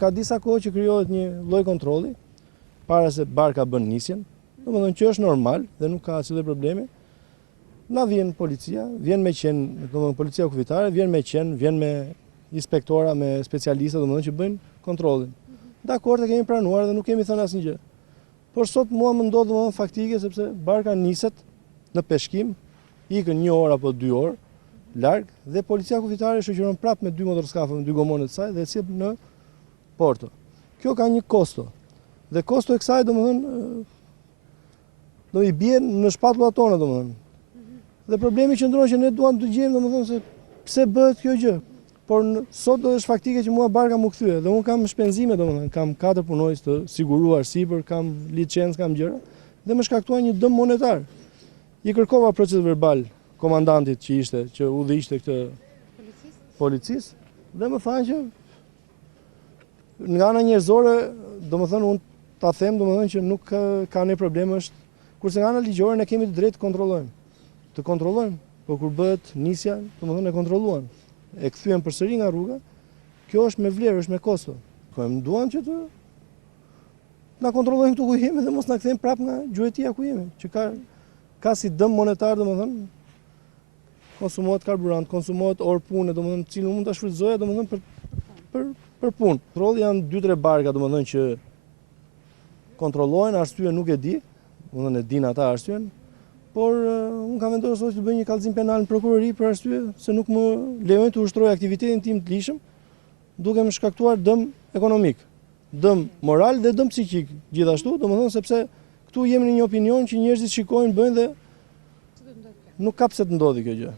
Ka disa kohë që krijohet një lloj kontrolli para se barka bën nisjen, domethënë që është normal dhe nuk ka asnjë problemi. Na vjen policia, vjen me qenë, domethënë policia kufitare, vjen me qenë, vjen me inspektora, me specialistë, domethënë që bëjnë kontrollin. Dakor, e kemi pranuar dhe nuk kemi thënë asnjë gjë. Por sot mua më ndodh domethënë faktike sepse barka niset në peshkim, ikën 1 orë apo 2 orë larg dhe policia kufitare shoqëron prapë me 2 motorskafe, me 2 gomone të saj dhe sjell në porto. Kjo ka një kosto. Dhe kosto e kësaj domethënë do i bie në shpatullat tona domethënë. Dhe problemi qëndron që ne duam të gjejmë domethënë se pse bëhet kjo gjë. Por sot do është faktike që mua barka më kthye dhe un kam shpenzime domethënë, kam 4 punojës të siguruar sipër, kam licencë, kam gjëra dhe më shkaktua një dëm monetar. I kërkova proces verbal komandantit që udhëhiqte këtë policisë dhe më thanë që nga ana njerëzore, domethënë un ta them domethënë që nuk ka ne problem është, kurse nga ana ligjore ne kemi të drejtë të kontrollojmë. Të kontrollojmë, por kur bëhet nisja, domethënë e kontrolluan. E kthyen përsëri nga rruga. Kjo është me vlerë, është me kosto. Po më duan që të na kontrollojnë këtu ku jemi dhe mos na kthejnë prapë nga gjuetia ku jemi, që ka si dëm monetar domethënë konsumohet karburant, konsumohet orë pune, domethënë cilën mund ta shfrytëzoja domethënë për punë. Kontrolli janë 2-3 barka domethënë që kontrollojnë, arsye nuk e di, domethënë e din ata arsyen, por unë kam vendosur të bëj një kallëzim penal në prokurori për arsye se nuk më lejojnë të ushtroj aktivitetin tim të lishëm, duke më shkaktuar dëm ekonomik, dëm moral dhe dëm psiqik gjithashtu, domethënë sepse këtu jemi në një opinion që njerëzit shikojnë, bëjnë dhe nuk ka pse të ndodhi kjo gjë.